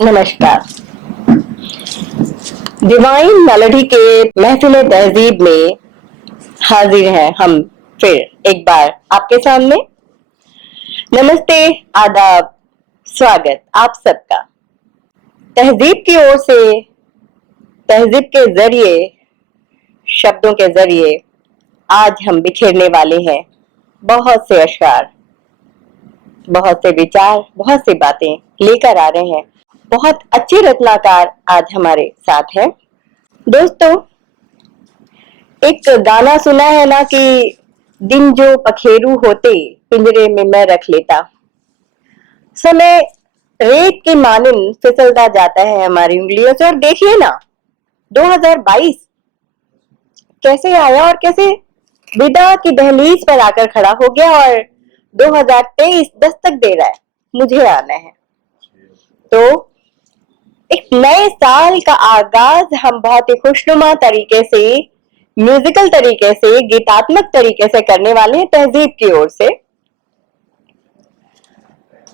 नमस्कार। Divine melody के महफिल तहजीब में हाजिर हैं हम फिर एक बार आपके सामने। नमस्ते, आदाब, स्वागत आप सबका। तहजीब की ओर से तहजीब के जरिए, शब्दों के जरिए आज हम बिखेरने वाले हैं बहुत से अशआर, बहुत से विचार, बहुत सी बातें लेकर आ रहे हैं। बहुत अच्छे रचनाकार आज हमारे साथ हैं। दोस्तों, एक गाना सुना है ना कि दिन जो पखेरू होते पिंजरे में मैं रख लेता। समय रेत की मानिंद फिसलता जाता है हमारी उंगलियों से। और देखिए ना, 2022 कैसे आया और कैसे विदा की दहलीज पर आकर खड़ा हो गया, और 2023 दस्तक दे रहा है, मुझे आना है। तो एक नए साल का आगाज हम बहुत ही खुशनुमा तरीके से, म्यूजिकल तरीके से, गीतात्मक तरीके से करने वाले हैं तहजीब की ओर से।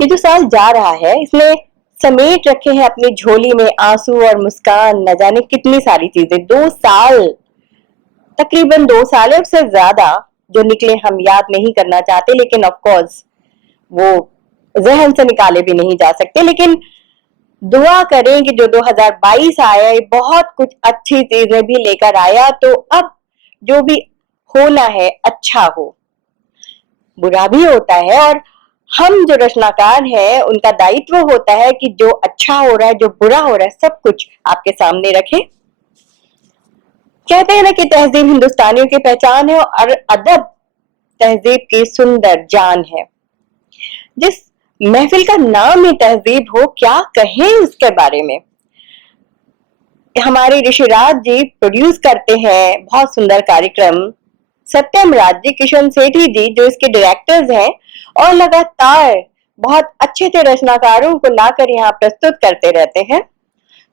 ये जो साल जा रहा है, इसमें समेट रखे हैं अपनी झोली में आंसू और मुस्कान, न जाने कितनी सारी चीजें। 2 साल, तकरीबन 2 साल है, उससे ज्यादा जो निकले हम याद नहीं करना चाहते, लेकिन ऑफ कोर्स वो जहन से निकाले भी नहीं जा सकते। लेकिन दुआ करें कि जो 2022 आया ये बहुत कुछ अच्छी चीजें भी लेकर आया, तो अब जो भी होना है अच्छा हो। बुरा भी होता है, और हम जो रचनाकार हैं उनका दायित्व होता है कि जो अच्छा हो रहा है, जो बुरा हो रहा है, सब कुछ आपके सामने रखें। कहते हैं ना कि तहजीब हिंदुस्तानियों की पहचान है और अदब तहजीब की सुंदर जान है। जिस महफिल का नाम ही तहजीब हो, क्या कहें उसके बारे में। हमारे ऋषिराज जी प्रोड्यूस करते हैं बहुत सुंदर कार्यक्रम। सत्यम राज जी, किशन सेठी जी जो इसके डायरेक्टर्स हैं, और लगातार बहुत अच्छे अच्छे रचनाकारों को लाकर यहाँ प्रस्तुत करते रहते हैं।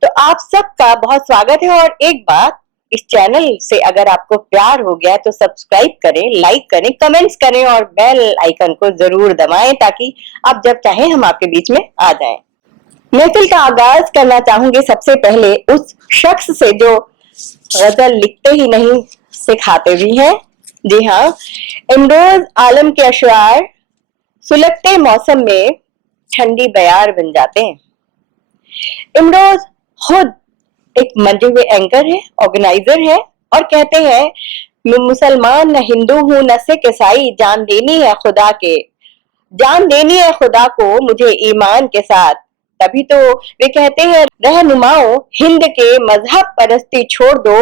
तो आप सबका बहुत स्वागत है। और एक बात, इस चैनल से अगर आपको प्यार हो गया तो सब्सक्राइब करें, लाइक करें, कमेंट्स करें और बेल आइकन को जरूर दबाएं, ताकि आप जब चाहें हम आपके बीच में आ जाएं। महफिल का आगाज करना चाहूंगी सबसे पहले उस शख्स से जो गजल लिखते ही नहीं, सिखाते भी हैं। जी हाँ, इमरोज आलम के अशआर सुलगते मौसम में ठंडी बयार बन जाते हैं। इमरोज खुद एक मरे हुए एंकर है, ऑर्गेनाइजर है, और कहते हैं मैं मुसलमान न हिंदू हूं न सिख ईसाई, जान देनी है खुदा के, जान देनी है खुदा को मुझे ईमान के साथ। तभी तो वे कहते हैं रहनुमाओं हिंद के मजहब परस्ती छोड़ दो,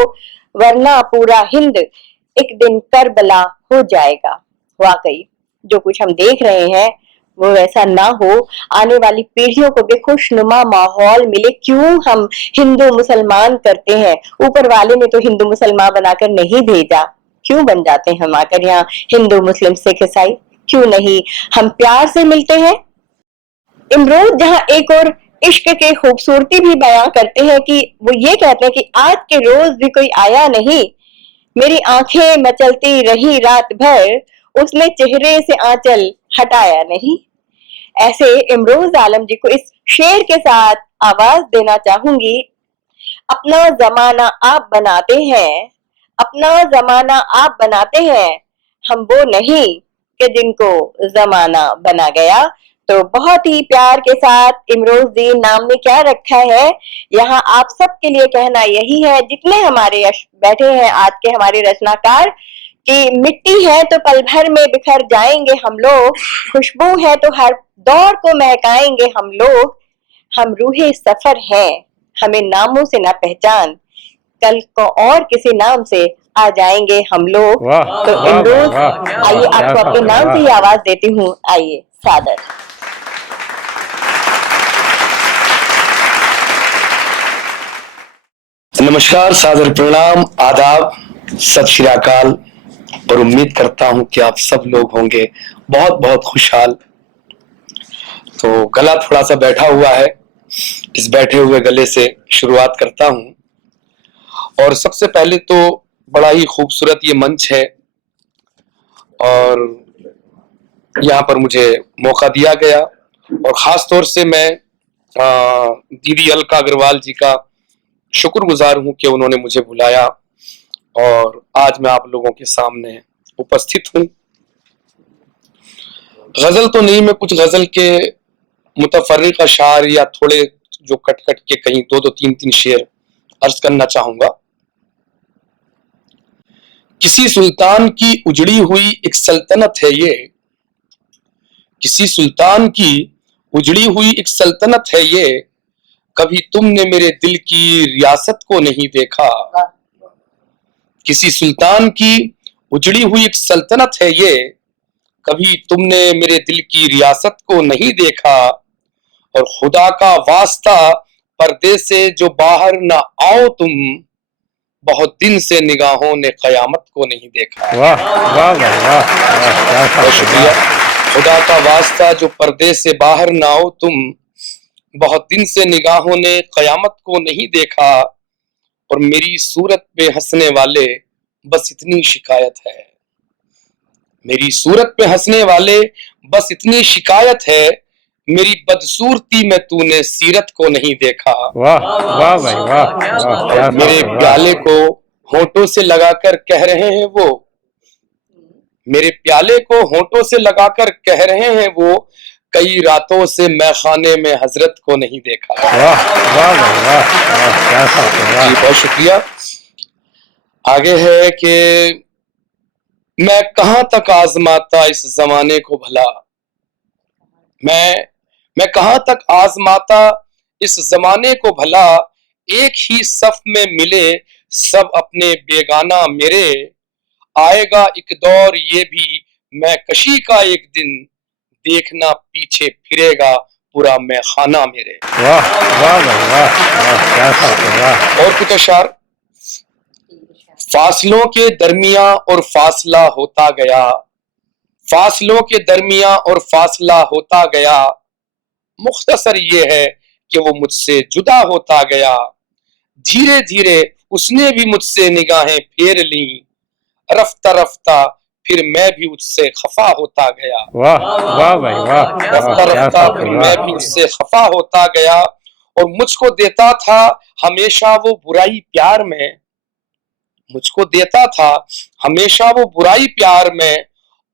वरना पूरा हिंद एक दिन करबला हो जाएगा। वाकई जो कुछ हम देख रहे हैं वो वैसा ना हो, आने वाली पीढ़ियों को भी खुशनुमा माहौल मिले। क्यों हम हिंदू मुसलमान करते हैं? ऊपर वाले ने तो हिंदू मुसलमान बनाकर नहीं भेजा, क्यों बन जाते हैं हम आकर यहाँ हिंदू मुस्लिम सिख ईसाई? क्यों नहीं हम प्यार से मिलते हैं? इमरोज जहां एक और इश्क के खूबसूरती भी बयां करते हैं कि वो ये कहते हैं कि आज के रोज भी कोई आया नहीं, मेरी आंखें मचलती रही रात भर, उसने चेहरे से आंचल हटाया नहीं। ऐसे इमरोज आलम जी को इस शेर के साथ आवाज देना चाहूंगी। अपना जमाना आप बनाते हैं, अपना जमाना आप बनाते हैं, हम वो नहीं कि जिनको जमाना बना गया। तो बहुत ही प्यार के साथ इमरोज जी नाम ने क्या रखा है, यहाँ आप सबके लिए कहना यही है, जितने हमारे बैठे हैं आज के हमारे रचनाकार, कि मिट्टी है तो पल भर में बिखर जाएंगे हम लोग, खुशबू है तो हर दौर को महकाएंगे हम लोग, हम रूहे सफर हैं, हमें नामों से ना पहचान, कल को और किसी नाम से आ जाएंगे हम लोग। तो इमरोज, आइए आपको अपने नाम से ही आवाज देती हूँ, आइए सादर। नमस्कार, सादर प्रणाम, आदाब, सत श्री अकाल। और उम्मीद करता हूं कि आप सब लोग होंगे बहुत बहुत खुशहाल। तो गला थोड़ा सा बैठा हुआ है, इस बैठे हुए गले से शुरुआत करता हूं। और सबसे पहले तो बड़ा ही खूबसूरत ये मंच है, और यहाँ पर मुझे मौका दिया गया, और खास तौर से मैं दीदी अलका अग्रवाल जी का शुक्रगुजार हूं कि उन्होंने मुझे बुलाया और आज मैं आप लोगों के सामने उपस्थित हूं। गजल तो नहीं, मैं कुछ गजल के मुतफर्रिक अशार या थोड़े जो कट कट के कहीं दो दो तीन तीन शेर अर्ज करना चाहूंगा। किसी सुल्तान की उजड़ी हुई एक सल्तनत है ये, किसी सुल्तान की उजड़ी हुई एक सल्तनत है ये, कभी तुमने मेरे दिल की रियासत को नहीं देखा। किसी सुल्तान की उजड़ी हुई एक सल्तनत है ये, कभी तुमने मेरे दिल की रियासत को नहीं देखा। और खुदा का वास्ता पर्दे से जो बाहर ना आओ तुम, बहुत दिन से निगाहों ने कयामत को नहीं देखा। वाह वाह वाह वाह, बहुत शुक्रिया। खुदा का वास्ता जो पर्दे से बाहर ना आओ तुम, बहुत दिन से निगाहों ने कयामत को नहीं देखा। और मेरी सूरत पे हंसने वाले बस इतनी शिकायत है, मेरी सूरत पे हंसने वाले बस इतनी शिकायत है, मेरी बदसूरती में तूने सीरत को नहीं देखा। वाह वाह भाई वाह, मेरे प्याले को होंठों से लगाकर कह रहे हैं वो, मेरे प्याले को होंठों से लगाकर कह रहे हैं वो, कई रातों से मैं खाने में हजरत को नहीं देखा। वाह वाह भाई वाह, जी बहुत शुक्रिया। आगे है कि मैं कहां तक आजमाता इस जमाने को भला, मैं कहां तक आजमाता इस जमाने को भला, एक ही सफ में मिले सब अपने बेगाना मेरे। आएगा एक दौर ये भी मैं कशी का एक दिन, देखना पीछे फिरेगा पूरा मैं खाना मेरे। वाह वाह भाई वाह, और कुछ अशार। फासलों के दरमिया और फासला होता गया, फासलों के दरमिया और फासला होता गया, मुख्तसर ये है कि वो मुझसे जुदा होता गया। धीरे धीरे उसने भी मुझसे निगाहें फेर ली, रफ्ता रफ्ता फिर मैं भी उससे खफा होता गया। वाह वाह भाई वाह, रफ्ता रफ्ता फिर मैं भी उससे खफा होता गया। और मुझको देता था हमेशा वो बुराई प्यार में, मुझको देता था हमेशा वो बुराई प्यार में,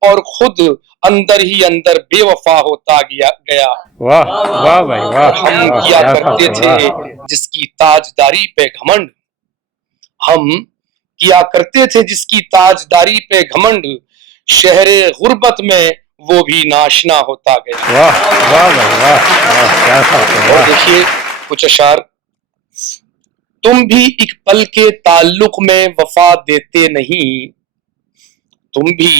और खुद अंदर ही अंदर बेवफा होता गया। वाह वाह भाई वाह, हम किया करते थे जिसकी ताजदारी पे घमंड, हम किया करते थे जिसकी ताजदारी पे घमंड, शहरे गुर्बत में वो भी नाशना होता गया। वाह वाह भाई वाह, और देखिए कुछ अशार। तुम भी एक पल के ताल्लुक में वफा देते नहीं, तुम भी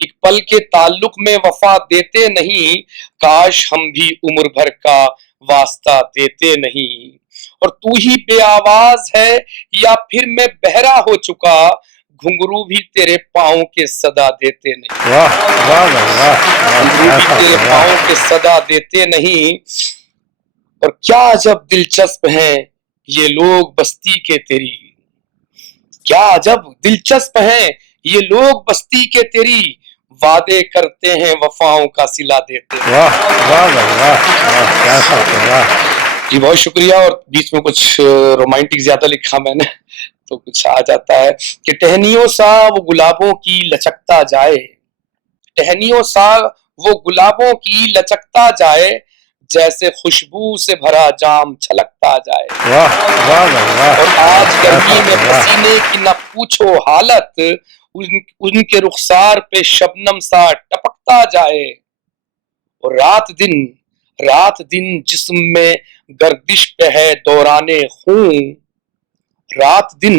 एक पल के ताल्लुक में वफा देते नहीं, काश हम भी उम्र भर का वास्ता देते नहीं। और तू ही बेआवाज है या फिर मैं बहरा हो चुका, घुंघरू भी तेरे पाँव के सदा देते नहीं। वाह वाह वाह, घुंघरू भी तेरे पाँव के सदा देते नहीं। और क्या अजब दिलचस्प हैं ये लोग बस्ती के तेरी, क्या अजब दिलचस्प हैं ये लोग बस्ती के तेरी, वादे करते हैं वफाओं का सिला देते हैं। वाह वाह वाह, जी बहुत शुक्रिया। और बीच में कुछ रोमांटिक ज्यादा लिखा मैंने तो कुछ आ जाता है कि टहनियों सा वो गुलाबों की लचकता जाए, टहनियों सा वो गुलाबों की लचकता जाए, जैसे खुशबू से भरा जाम छलकता जाए। वाह वाह वाह, और आज गर्मी में पसीने की न पूछो हालत, उनके रुखसार पे शबनम सा टपकता जाए। और रात दिन जिस्म में गर्दिश पे है दौराने खून, रात दिन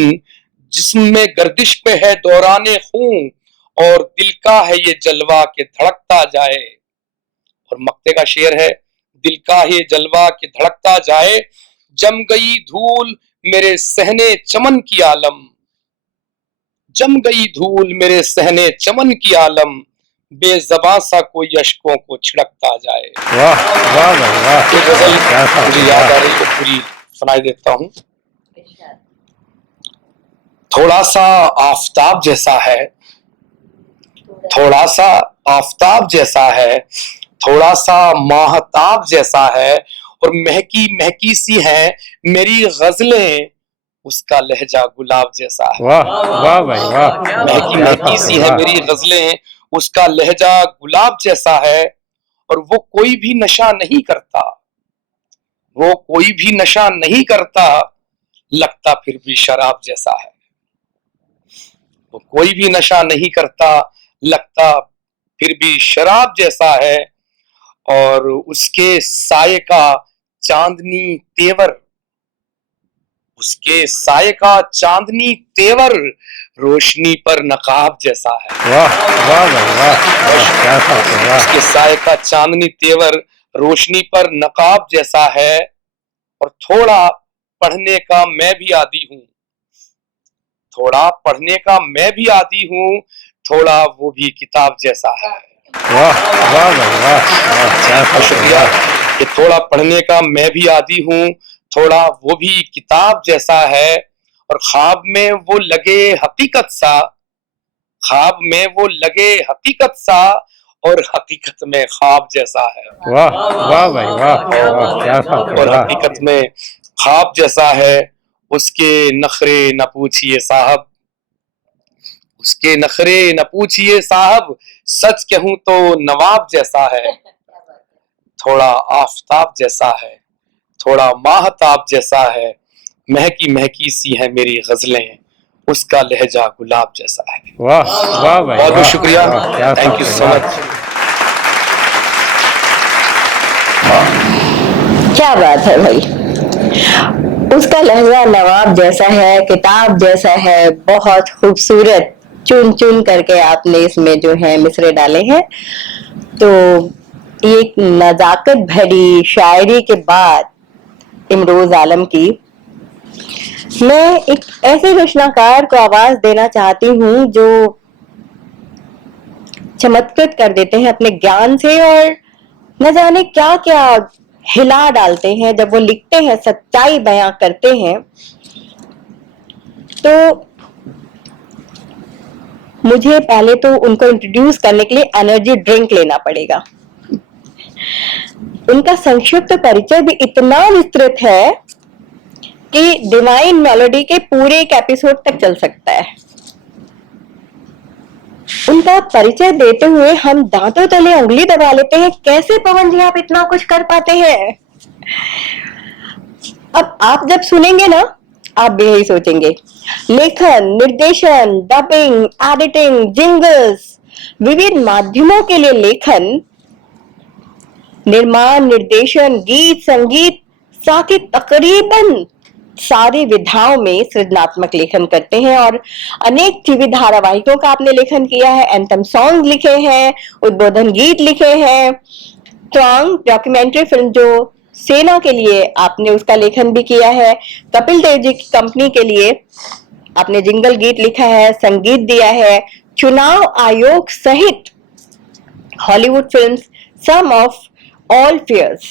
जिस्म में गर्दिश पे है दौराने खून, और दिल का है ये जलवा के धड़कता जाए। और मक्ते का शेर है, दिल का ये जलवा के धड़कता जाए, जम गई धूल मेरे सहने चमन की आलम, जम गई धूल मेरे सहने चमन की आलम, बेज़बां सा कोई अश्कों को छिड़कता जाए। वाह वाह वाह, ये गजल मुझे याद आ रही है, पूरी सुनाई देता हूँ। थोड़ा सा आफताब जैसा है, थोड़ा सा आफताब जैसा है, थोड़ा सा माहताब जैसा है, और महकी महकी सी है मेरी गजलें, उसका लहजा गुलाब जैसा है। वाह वाह भाई वाह, महकी क्या महकी बात सी है, है वाह। मेरी गजलें, उसका लहजा गुलाब जैसा है। और वो कोई भी नशा नहीं करता, वो कोई भी नशा नहीं करता, लगता फिर भी शराब जैसा है। वो कोई भी नशा नहीं करता, लगता फिर भी शराब जैसा है। और उसके साये का चांदनी तेवर, उसके साये का चांदनी तेवर, रोशनी पर नकाब जैसा है। वाह वाह भाई वाह, क्या बात है, वाह। उसके साये का चांदनी तेवर, रोशनी पर नकाब जैसा है। और थोड़ा पढ़ने का मैं भी आदी हूँ, थोड़ा पढ़ने का मैं भी आदी हूँ, थोड़ा वो भी किताब जैसा है। वाह वाह भाई वाह, क्या बात है, शुक्रिया। वाह। कि थोड़ा पढ़ने का मैं भी आदी हूँ, थोड़ा वो भी किताब जैसा है। और ख्वाब में वो लगे हकीकत सा, ख्वाब में वो लगे हकीकत सा, और हकीकत में ख्वाब जैसा है। वाह वाह भाई वाह, क्या बात है, और वाह। हकीकत में ख्वाब जैसा है। उसके नखरे न पूछिए साहब, उसके नखरे न पूछिए साहब, सच कहूं तो नवाब जैसा है। थोड़ा आफताब जैसा है, थोड़ा माहताब जैसा है। महकी महकी सी है मेरी गजलें, उसका लहजा गुलाब जैसा है। वाह वाह भाई बहुत बहुत वाह, शुक्रिया, क्या थैंक बात यू है, सो वाह। मच। क्या बात है भाई, उसका लहजा नवाब जैसा है, किताब जैसा है। बहुत खूबसूरत चुन चुन करके आपने इसमें जो है मिसरे डाले हैं। तो एक नजाकत भरी शायरी के बाद इमरोज आलम की, मैं एक ऐसे रचनाकार को आवाज देना चाहती हूँ जो चमत्कृत कर देते हैं अपने ज्ञान से, और न जाने क्या क्या हिला डालते हैं जब वो लिखते हैं, सच्चाई बयां करते हैं। तो मुझे पहले तो उनको इंट्रोड्यूस करने के लिए एनर्जी ड्रिंक लेना पड़ेगा। उनका संक्षिप्त परिचय भी इतना विस्तृत है कि डिवाइन मेलोडी के पूरे एक एपिसोड तक चल सकता है। उनका परिचय देते हुए हम दांतों तले उंगली दबा लेते हैं, कैसे पवन जी आप इतना कुछ कर पाते हैं। अब आप जब सुनेंगे ना, आप भी यही सोचेंगे। लेखन, निर्देशन, डबिंग, एडिटिंग, जिंगल्स, विविध माध्यमों के लिए लेखन, निर्माण, निर्देशन, गीत, संगीत, साथ ही तकरीबन सारी विधाओं में सृजनात्मक लेखन करते हैं। और अनेक टीवी धारावाहिकों का आपने लेखन किया है, एंथम सॉन्ग लिखे हैं, उद्बोधन गीत लिखे हैं, स्ट्रॉन्ग डॉक्यूमेंट्री फिल्म जो सेना के लिए आपने उसका लेखन भी किया है, कपिल देव जी की कंपनी के लिए आपने जिंगल गीत लिखा है, संगीत दिया है, चुनाव आयोग सहित Hollywood films some of all फेयर्स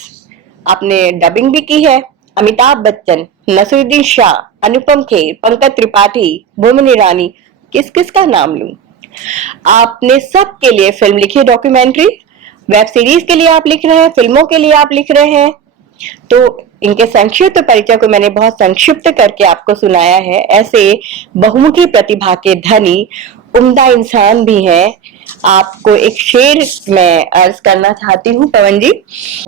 आपने डबिंग भी की है। अमिताभ बच्चन, नसीरुद्दीन शाह, अनुपम खेर, पंकज त्रिपाठी, बोमन ईरानी, किस किस का नाम लूं। आपने सबके लिए फिल्म लिखी, डॉक्यूमेंट्री, वेब सीरीज के लिए आप लिख रहे हैं, फिल्मों के लिए आप लिख रहे हैं। तो इनके संक्षिप्त परिचय को मैंने बहुत संक्षिप्त करके आपको सुनाया है। ऐसे बहुमुखी प्रतिभा के धनी उम्दा इंसान भी हैं। आपको एक शेर मैं अर्ज करना चाहती हूँ पवन जी।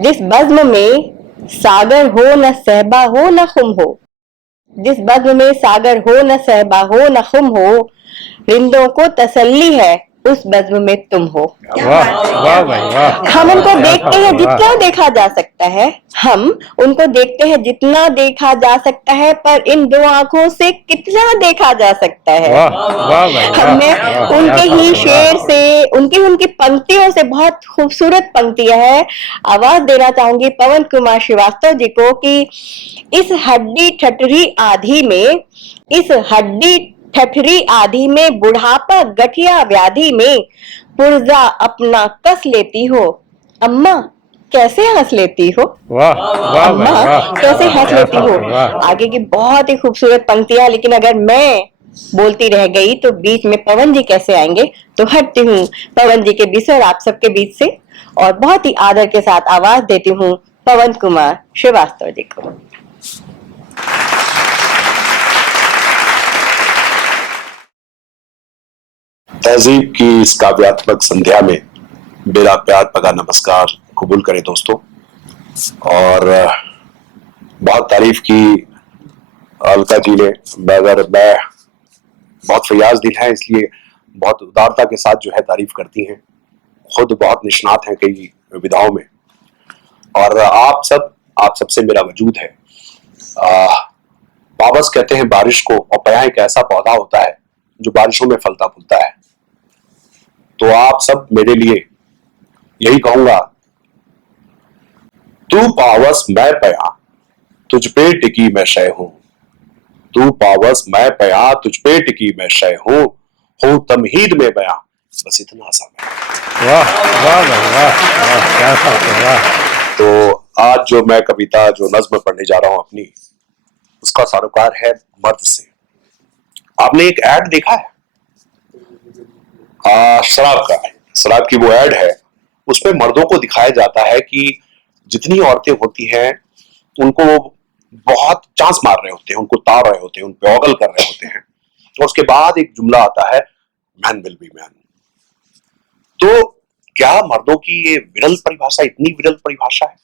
जिस बज़्म में सागर हो न सहबा हो न खुम हो, जिस बज़्म में सागर हो न सहबा हो न खुम हो, रिंदों को तसल्ली है उस बज़्म में तुम हो। वाह वाह भाई वाह, हम उनको क्या देखते बात हैं है, वाह। जितना देखा जा सकता है, हम उनको देखते हैं जितना देखा जा सकता है, पर इन दो आंखों से कितना देखा जा सकता है। वाह वाह भाई वाह, हमने वाह, उनके क्या ही बात है, शेर वाह। से, उनकी पंक्तियों से, बहुत खूबसूरत पंक्तियां हैं। आवाज देना चाहूंगी पवन कुमार श्रीवास्तव जी को कि इस हड्डी ठठरी आधी में, इस हड्डी ठठरी आधी में, बुढ़ापा गठिया व्याधि में, पुर्जा अपना कस लेती हो अम्मा, कैसे हंस लेती हो। वाह वाह भाई अम्मा वाह, कैसे हंस क्या लेती बात हो। है, वाह। आगे की बहुत ही खूबसूरत पंक्तियां, लेकिन अगर मैं बोलती रह गई तो बीच में पवन जी कैसे आएंगे। तो हटती हूँ पवन जी के बीच से और आप सबके बीच से, और बहुत ही आदर के साथ आवाज देती हूँ पवन कुमार श्रीवास्तव जी को। तहजीब की इस काव्यात्मक संध्या में मेरा प्यार भरा नमस्कार कबूल करें दोस्तों। और बहुत तारीफ की अलका जी ने, मगर मैं बहुत फयाज दिल है, इसलिए बहुत उदारता के साथ जो है तारीफ करती हैं। खुद बहुत निष्णात हैं कई विधाओं में, और आप सबसे मेरा वजूद है। पावस कहते हैं बारिश को, और पया एक ऐसा पौधा होता है जो बारिशों में फलता फूलता है। तो आप सब मेरे लिए यही कहूंगा, तू पावस मैं पया तुझ पे टिकी मैं शय हूं, तू पावस मैं पया तुझ पे टिकी मैं शय हूं तमहीद में बया, बस इतना सा मैं। वाह वाह भाई वाह वाह, क्या बात है, वाह। तो आज जो मैं कविता, जो नज्म पढ़ने जा रहा हूं अपनी, उसका सरोकार है मर्द से। आपने एक ऐड देखा है शराब का, शराब की वो ऐड है, उसमें मर्दों को दिखाया जाता है कि जितनी औरतें होती हैं उनको बहुत चांस मार रहे होते हैं, उनको ताड़ रहे होते हैं, उन पे ओगल कर रहे होते हैं, और उसके बाद एक जुमला आता है, मैन विल बी मैन। तो क्या मर्दों की ये विरल परिभाषा, इतनी विरल परिभाषा है?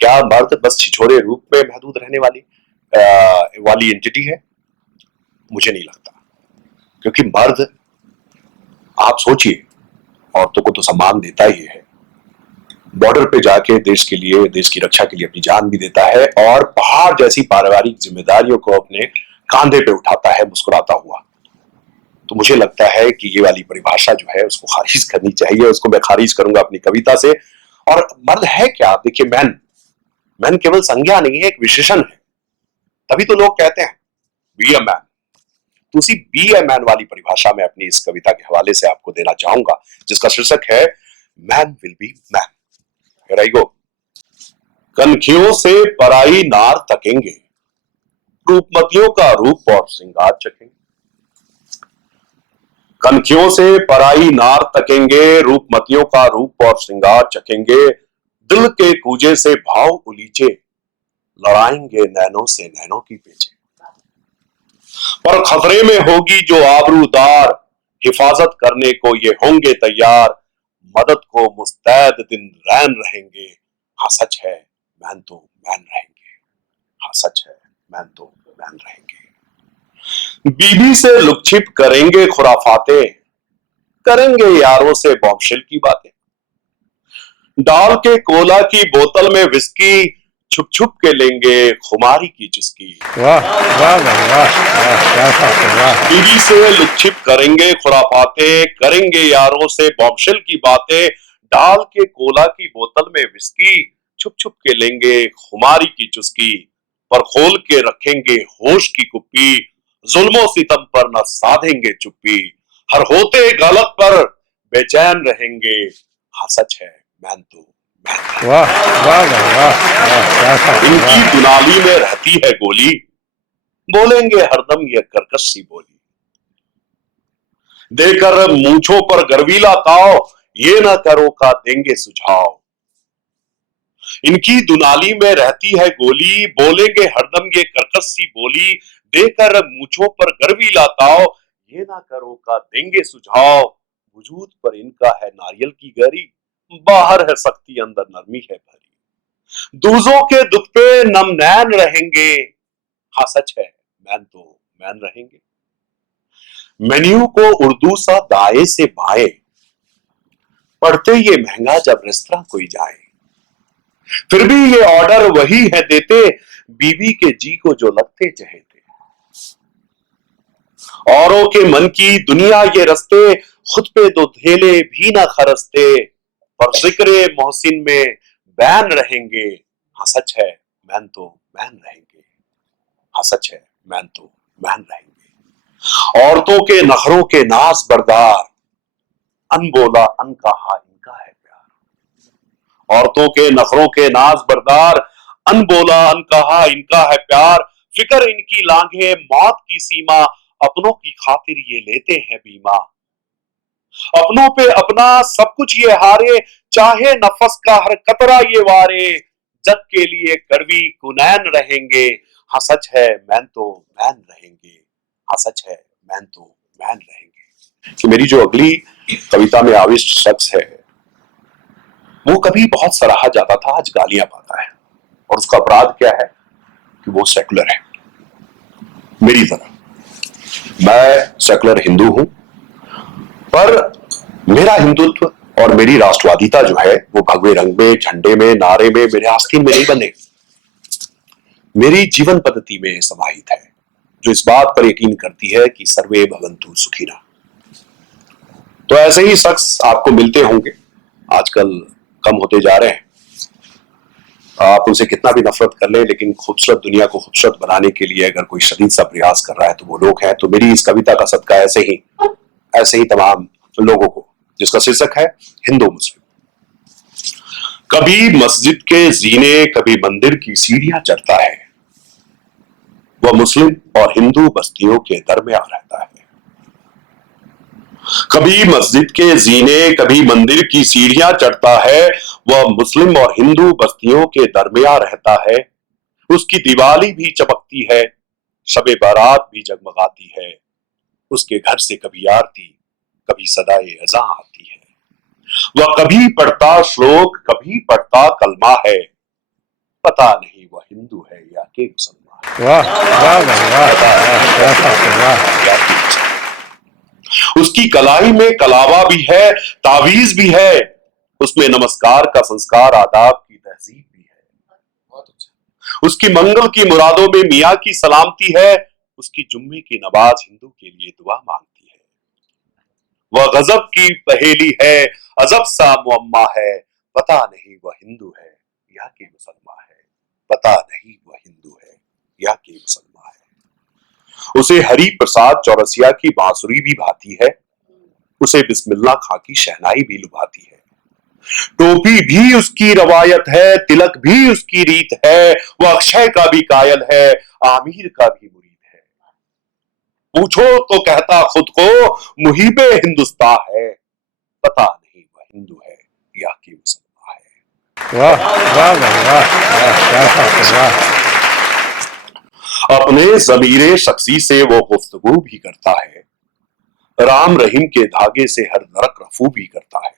क्या मर्द बस छिछोरे रूप में महदूद रहने वाली एंटिटी है? मुझे नहीं लगता, क्योंकि मर्द, आप सोचिए, औरतों को तो सम्मान देता ही है, बॉर्डर पे जाके देश के लिए, देश की रक्षा के लिए अपनी जान भी देता है, और पहाड़ जैसी पारिवारिक जिम्मेदारियों को अपने कांधे पे उठाता है मुस्कुराता हुआ। तो मुझे लगता है कि ये वाली परिभाषा जो है उसको खारिज करनी चाहिए। उसको मैं खारिज करूंगा अपनी कविता से। और मर्द है क्या? देखिए, मैन केवल संज्ञा नहीं है, एक विशेषण है। तभी तो लोग कहते हैं बी अ मैन। तो उसी बी अ मैन वाली परिभाषा में अपनी इस कविता के हवाले से आपको देना चाहूंगा, जिसका शीर्षक है man will be man. Here I go। कनखियों से पराई नार तकेंगे, रूपमतियों का रूप और श्रृंगार चखेंगे। कनखियों से पराई नार तकेंगे, रूपमतियों का रूप और श्रृंगार चखेंगे। दिल के कूजे से भाव उलीचे, लड़ाएंगे नैनों से नैनों की पेचे। पर खतरे में होगी जो आबरूदार, हिफाजत करने को ये होंगे तैयार। मदद को मुस्तैद दिन रैन रहेंगे, हाँ सच है मैन तो मैन रहेंगे, हाँ सच है मैन तो मैन रहेंगे। बीबी से लुकछिप करेंगे खुराफाते, करेंगे यारों से बॉम्बशेल की बातें। डाल के कोला की बोतल में विस्की, छुप छुप के लेंगे खुमारी की चुस्की। वाह वाह भाई वाह वाह, क्या बात है, वाह। बीवी से लुकछिप करेंगे खुराफाते, करेंगे यारों से बॉम्बशेल की बातें। डाल के कोला की बोतल में विस्की, छुप छुप के लेंगे खुमारी की चुस्की। पर खोल के रखेंगे होश की कुप्पी, जुल्मों सितम पर न साधेंगे चुप्पी। हर होते गलत पर बेचैन रहेंगे, हाँ सच है मैन तो मैन। वाह वाह भाई वाह वाह, क्या बात है, इनकी वाह। दुनाली में रहती है गोली, बोलेंगे हरदम ये कर्कश सी बोली। देकर मूंछों पर गर्वीला ताव, ये ना करो का देंगे सुझाव। इनकी दुनाली में रहती है गोली, बोलेंगे हरदम ये कर्कश सी बोली। देकर मूंछों पर गर्वीला ताव, ये ना करो का देंगे सुझाव। वजूद पर इनका है नारियल की गरी, बाहर है सख्ती अंदर नरमी है भरी। दूजों के दुख पे नम नैन रहेंगे, हाँ सच है मैन तो मैन रहेंगे। मेन्यू को उर्दू सा दाएं से बाएं, पढ़ते ये महंगा जब रेस्तरां कोई जाए। फिर भी ये ऑर्डर वही है देते, बीवी के जी को जो लगते चहेते। औरों के मन की दुनिया ये रस्ते, खुद पे दो धेले भी ना खरसते। पर जिक्रे मोहसिन में बैन रहेंगे, हाँ सच है मैन तो मैन रहेंगे, हाँ सच है मैन तो मैन रहेंगे। औरतों के नखरों के नाज बरदार, अनबोला अनकहा इनका है प्यार। औरतों के नखरों के नाज बरदार, अनबोला अनकहा इनका है प्यार। फिक्र इनकी लांघे मौत की सीमा, अपनों की खातिर ये लेते हैं बीमा। अपनों पे अपना सब कुछ ये हारे, चाहे नफस का हर कतरा ये वारे, जग के लिए कड़वी कुनैन रहेंगे। हाँ सच है मैन तो मैन रहेंगे, हाँ सच है मैन तो मैन रहेंगे। कि मेरी जो अगली कविता में आविष्ट शख्स है वो कभी बहुत सराहा जाता था, आज गालियां पाता है, और उसका अपराध क्या है कि वो सेकुलर है मेरी तरह। मैं सेकुलर हिंदू हूं, पर मेरा हिंदुत्व और मेरी राष्ट्रवादिता जो है वो भगवे रंग में, झंडे में, नारे में, मेरे आस्तीन में नहीं बने, मेरी जीवन पद्धति में समाहित है, जो इस बात पर यकीन करती है कि सर्वे भवन्तु सुखिनः। तो ऐसे ही शख्स आपको मिलते होंगे, आजकल कम होते जा रहे हैं। आप उनसे कितना भी नफरत कर लें, लेकिन खूबसूरत दुनिया को खूबसूरत बनाने के लिए अगर कोई शदीद सा प्रयास कर रहा है तो वो लोग हैं। तो मेरी इस कविता का सदका ऐसे ही तमाम लोगों को, जिसका शीर्षक है हिंदू मुस्लिम। कभी मस्जिद के जीने, कभी मंदिर की सीढ़ियां चढ़ता है, वह मुस्लिम और हिंदू बस्तियों के दरमियान रहता है। कभी मस्जिद के जीने, कभी मंदिर की सीढ़ियां चढ़ता है, वह मुस्लिम और हिंदू बस्तियों के दरमियान रहता है। उसकी दिवाली भी चमकती है, शबे बारात भी जगमगाती है। उसके घर से कभी आरती, कभी सदाए अज़ां आती है। वह कभी पढ़ता श्लोक, कभी पढ़ता कलमा है। पता नहीं वह हिंदू है या कि मुसलमान। वाह वाह वाह वाह। उसकी कलाई में कलावा भी है, तावीज भी है। उसमें नमस्कार का संस्कार, आदाब की तहजीब भी है। उसकी मंगल की मुरादों में मियाँ की सलामती है। उसकी जुम्मे की नमाज हिंदू के लिए दुआ मांगती है। वह गजब की पहेली है, अजब सा मुअम्मा है। पता नहीं वह हिंदू है या कि मुसलमान है। पता नहीं वह हिंदू है या कि मुसलमान है। उसे हरि प्रसाद चौरसिया की बांसुरी भी भाती है। उसे बिस्मिल्लाह खां की शहनाई भी लुभाती है। टोपी भी उसकी रवायत है, तिलक भी उसकी रीत है। वह अक्षय का भी कायल है, आमिर का भी मुरीद है। पूछो तो कहता खुद को मुहिबे हिंदुस्तां है। पता नहीं वह हिंदू है या कि मुसलमान है। वाह वाह वाह वाह। अपने ज़मीरे शख्सी से वो गुफ्तगू भी करता है। राम रहीम के धागे से हर दरक रफू भी करता है।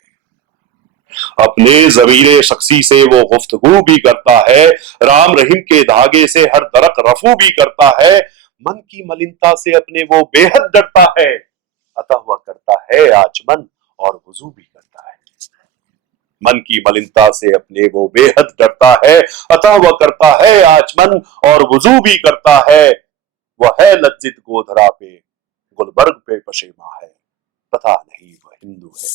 अपने ज़मीरे शख्सी से वो गुफ्तगू भी करता है। राम रहीम के धागे से हर दरक रफू भी करता है। मन की मलिनता से अपने वो बेहद डरता है। अतः वह करता है आचमन और वुजू भी करता है। मन की मलिनता से अपने वो बेहद डरता है। अतः वह करता है आचमन और वुजू भी करता है। वह है लज्जित गोधरा पे, गुलबर्ग पे पशेमा है। पता नहीं वह हिंदू है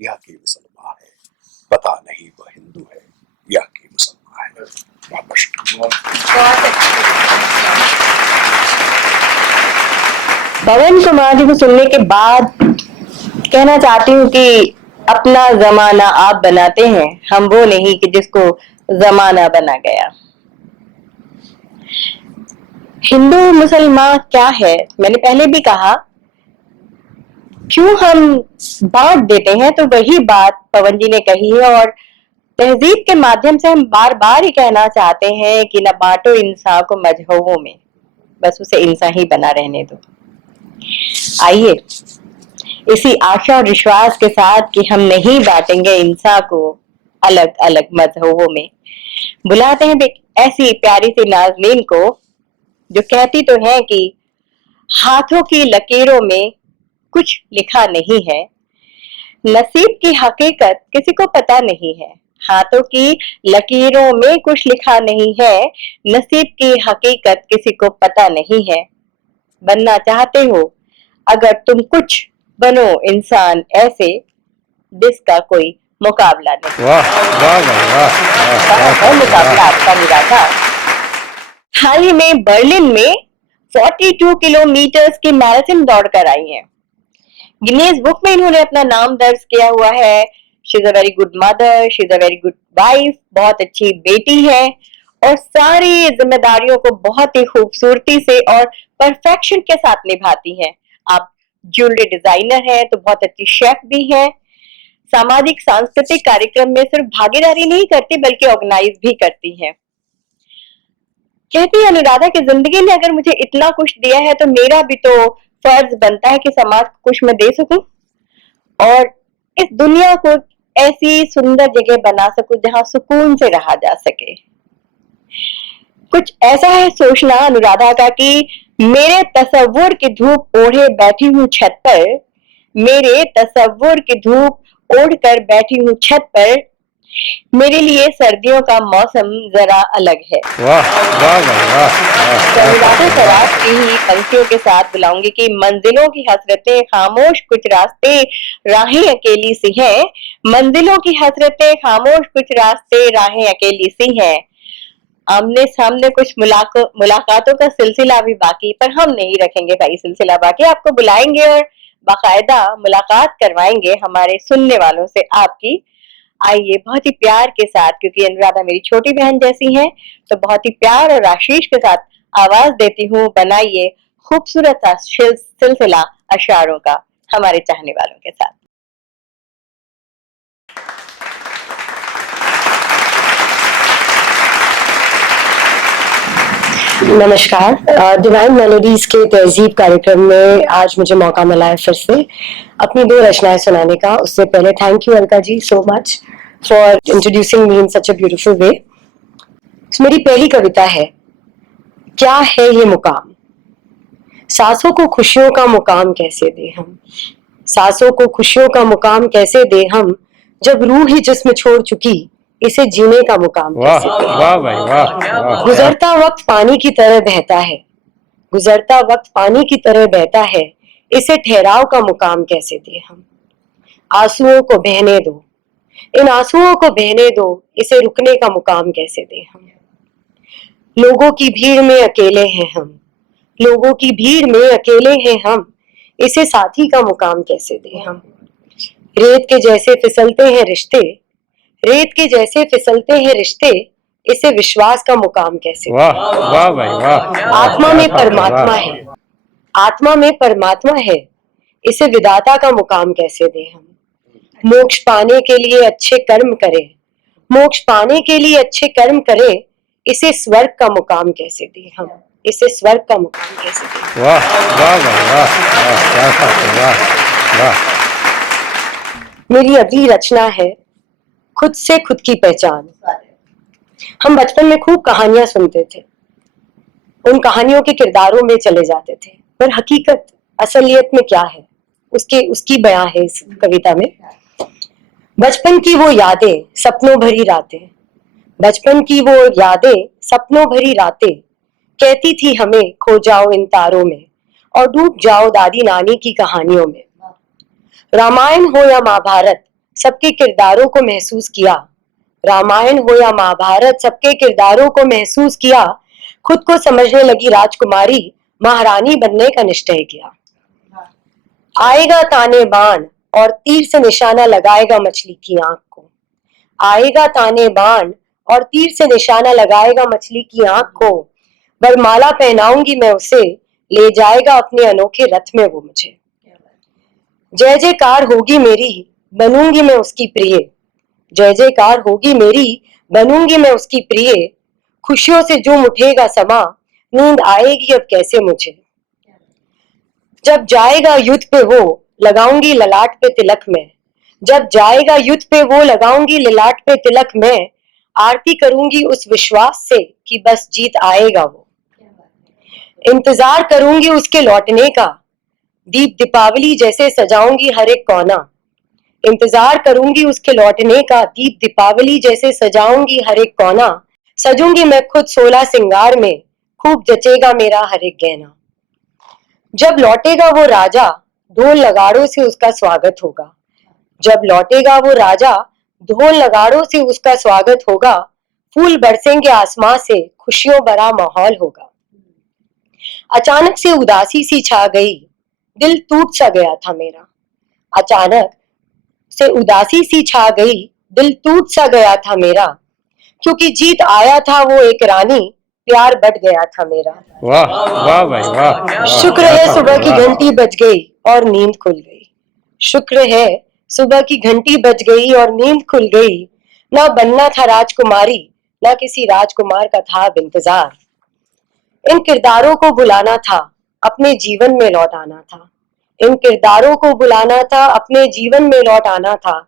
या कि मुसलमान है। पता नहीं वह हिंदू है या कि मुसलमान है। पवन कुमार जी को सुनने के बाद कहना चाहती हूँ कि अपना जमाना आप बनाते हैं, हम वो नहीं कि जिसको जमाना बना गया। हिंदू मुसलमान क्या है, मैंने पहले भी कहा, क्यों हम बांट देते हैं, तो वही बात पवन जी ने कही है। और तहजीब के माध्यम से हम बार बार ही कहना चाहते हैं कि न बांटो इंसान को मजहबों में, बस उसे इंसान ही बना रहने दो। आइए इसी आशा और विश्वास के साथ कि हम नहीं बांटेंगे इंसान को अलग अलग मजहबों में, बुलाते हैं ऐसी प्यारी सी नाज़नीन को जो कहती तो है कि हाथों की लकीरों में कुछ लिखा नहीं है, नसीब की हकीकत किसी को पता नहीं है। हाथों की लकीरों में कुछ लिखा नहीं है, नसीब की हकीकत किसी को पता नहीं है। बनना चाहते हो अगर तुम, कुछ बनो इंसान ऐसे जिसका कोई मुकाबला नहीं। वाह वाह वाह। मुकाबला आपका मिला था। हाल ही में बर्लिन में 42 किलोमीटर की मैराथन दौड़ कर आई हैं। गिनीज बुक में इन्होंने अपना नाम दर्ज किया हुआ है। She is a very good mother, she is a very good wife, बहुत अच्छी बेटी है और सारी जिम्मेदारियों को बहुत ही खूबसूरती से और परफेक्शन के साथ निभाती है। आप ज्वेलरी डिजाइनर है तो बहुत अच्छी शेफ भी है। सामाजिक सांस्कृतिक कार्यक्रम में सिर्फ भागीदारी नहीं करती बल्कि ऑर्गेनाइज भी करती हैं। कहती है अनुराधा की जिंदगी ने अगर मुझे इतना कुछ दिया है तो मेरा भी तो फर्ज बनता है कि समाज को कुछ मैं दे सकूं और इस दुनिया को ऐसी सुंदर जगह बना सकूं जहां सुकून से रहा जा सके। कुछ ऐसा है सोचना अनुराधा का कि मेरे तसव्वुर की धूप ओढ़े बैठी हूँ छत पर, मेरे तसव्वुर की धूप ओढ़ कर बैठी हूँ छत पर, मेरे लिए सर्दियों का मौसम जरा अलग है। वाह वाह वाह तो अनुराधा सराफ की ही पंक्तियों के साथ बुलाऊंगी कि मंजिलों की हसरतें खामोश कुछ रास्ते राहें अकेली सी हैं, मंजिलों की हसरतें खामोश कुछ रास्ते राहें अकेली सी हैं। आमने सामने कुछ मुलाकातों का सिलसिला भी बाकी, पर हम नहीं रखेंगे भाई सिलसिला बाकी, आपको बुलाएंगे और बाकायदा मुलाकात करवाएंगे हमारे सुनने वालों से आपकी। आइए बहुत ही प्यार के साथ, क्योंकि अनुराधा मेरी छोटी बहन जैसी हैं, तो बहुत ही प्यार और आशीष के साथ आवाज देती हूँ। बनाइए खूबसूरत सा सिलसिला अशारों का हमारे चाहने वालों के साथ। नमस्कार। डिवाइन मेलोडीज के तहजीब कार्यक्रम में आज मुझे मौका मिला है फिर से अपनी 2 रचनाएं सुनाने का। उससे पहले thank you Alka ji so much for introducing me in such a beautiful way. मेरी पहली कविता है, क्या है ये मुकाम, सांसों को खुशियों का मुकाम कैसे दे हम, सांसों को खुशियों का मुकाम कैसे दे हम, जब रूह ही जिस्म छोड़ चुकी इसे जीने का मुकाम कैसे दे। वाह भाई वाह। गुजरता वक्त पानी की तरह बहता है, गुजरता वक्त पानी की तरह बहता है, इसे ठहराव का मुकाम कैसे दे हम। आंसुओं को बहने दो, इन आंसुओं को बहने दो, इसे रुकने का मुकाम कैसे दे हम। लोगों की भीड़ में अकेले हैं हम, लोगों की भीड़ में अकेले हैं हम, इसे साथी का मुकाम कैसे दे हम। रेत के जैसे फिसलते हैं रिश्ते, रेत के जैसे फिसलते हैं रिश्ते, इसे विश्वास का मुकाम कैसे। वाह वाह भाई वाह। आत्मा में परमात्मा है, आत्मा में परमात्मा है, इसे विधाता का मुकाम कैसे दे हम। मोक्ष पाने के लिए अच्छे कर्म करें, मोक्ष पाने के लिए अच्छे कर्म करें, इसे स्वर्ग का मुकाम कैसे दे हम, इसे स्वर्ग का मुकाम कैसे दे। वाह वाह भाई वाह, क्या बात है, वाह वाह। मेरी अगली रचना है, खुद से खुद की पहचान। हम बचपन में खूब कहानियां सुनते थे, उन कहानियों के किरदारों में चले जाते थे, पर हकीकत असलियत में क्या है उसकी बयां है इस कविता में। बचपन की वो यादें सपनों भरी रातें, बचपन की वो यादें सपनों भरी रातें, कहती थी हमें खो जाओ इन तारों में और डूब जाओ दादी नानी की कहानियों में। रामायण हो या महाभारत सबके किरदारों को महसूस किया, रामायण हो या महाभारत सबके किरदारों को महसूस किया, खुद को समझने लगी राजकुमारी, महारानी बनने का निश्चय किया। आएगा ताने बाण और तीर से निशाना लगाएगा मछली की आंख को, आएगा ताने बाण और तीर से निशाना लगाएगा मछली की आंख को, वरमाला पहनाऊंगी मैं उसे, ले जाएगा अपने अनोखे रथ में वो मुझे। जय जयकार होगी मेरी, बनूंगी मैं उसकी प्रिय, जय जयकार होगी मेरी, बनूंगी मैं उसकी प्रिय, खुशियों से झूम उठेगा समा, नींद आएगी अब कैसे मुझे। जब जाएगा युद्ध पे वो लगाऊंगी ललाट पे तिलक में, जब जाएगा युद्ध पे वो लगाऊंगी ललाट पे तिलक में, आरती करूंगी उस विश्वास से कि बस जीत आएगा वो। इंतजार करूंगी उसके लौटने का, दीप दीपावली जैसे सजाऊंगी हर एक कोना, इंतजार करूंगी उसके लौटने का, दीप दीपावली जैसे सजाऊंगी हर एक कोना, सजूंगी मैं खुद 16 सिंगार में, खूब जचेगा मेरा हर एक गहना। जब लौटेगा वो राजा, ढोल नगाड़ों से उसका स्वागत होगा, जब लौटेगा वो राजा, ढोल नगाड़ों से उसका स्वागत होगा, फूल बरसेंगे आसमां से, खुशियों भरा माहौल होगा। अचानक से उदासी सी छा गई, दिल टूट सा गया था मेरा, अचानक से उदासी सी छा गई, दिल टूट सा गया था मेरा, क्योंकि जीत आया था वो एक रानी, प्यार बढ़ गया था मेरा। वाह वाह भाई वाह। शुक्र है सुबह की घंटी बज गई और नींद खुल गई, शुक्र है सुबह की घंटी बज गई और नींद खुल गई। ना बनना था राजकुमारी, ना किसी राजकुमार का था अब इंतजार। इन किरदारों को बुलाना था, अपने जीवन में लौट आना था। इन किरदारों को बुलाना था, अपने जीवन में लौट आना था।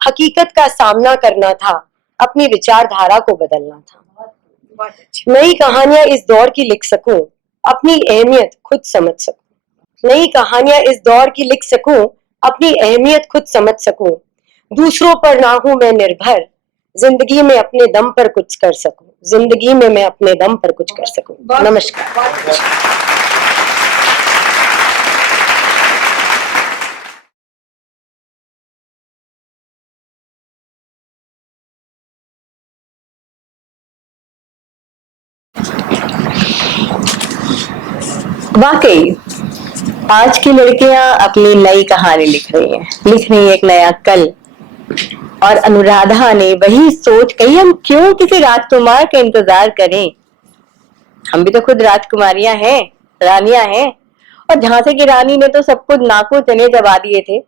हकीकत का सामना करना था, अपनी विचारधारा को बदलना था। नई कहानियां इस दौर की लिख सकूं, अपनी अहमियत खुद समझ सकूं। नई कहानियां इस दौर की लिख सकूं, अपनी अहमियत खुद समझ सकूं। दूसरों पर ना हूं मैं निर्भर, जिंदगी में अपने दम पर कुछ कर सकूं। जिंदगी में मैं अपने दम पर कुछ कर सकूं। नमस्कार। वाकई आज की लड़कियां अपनी नई कहानी लिख रही हैं एक नया कल। और अनुराधा ने वही सोच कही, हम क्यों किसी राजकुमार का इंतजार करें, हम भी तो खुद राजकुमारियां हैं, रानियां हैं। और झांसी की रानी ने तो सब कुछ नाकू चने चबा दिए थे,